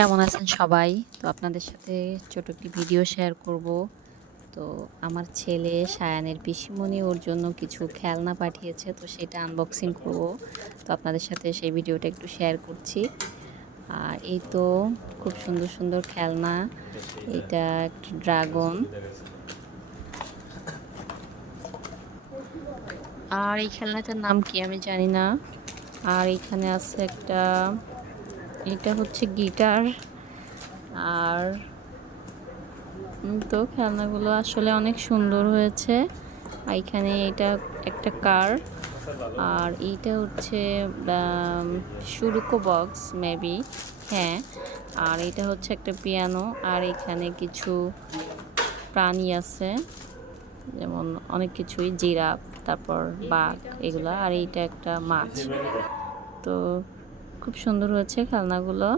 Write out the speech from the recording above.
কেমন আছেন সবাই? তো আপনাদের সাথে ছোট একটি ভিডিও শেয়ার করব। তো আমার ছেলে সায়ানের পিসিমণি ওর জন্য কিছু খেলনা পাঠিয়েছে। তো সেটা আনবক্সিং করব। তো আপনাদের সাথে সেই ভিডিওটা একটু শেয়ার করছি। আর এই তো খুব সুন্দর, সুন্দর খেলনা। এটা একটা ড্রাগন। আর এই খেলনাটার নাম কি আমি জানি না। আর এখানে আছে একটা, এটা হচ্ছে গিটার। আর তো খেলনাগুলো আসলে অনেক সুন্দর হয়েছে। আর এখানে এটা একটা কার। আর এইটা হচ্ছে শুরুকো বক্স মেবি। হ্যাঁ। আর এটা হচ্ছে একটা পিয়ানো। আর এখানে কিছু প্রাণী আছে, যেমন অনেক কিছুই, জিরাফ, তারপর বাঘ, এগুলা। আর এইটা একটা মাছ। তো খুব সুন্দর হয়েছে খেলনাগুলো।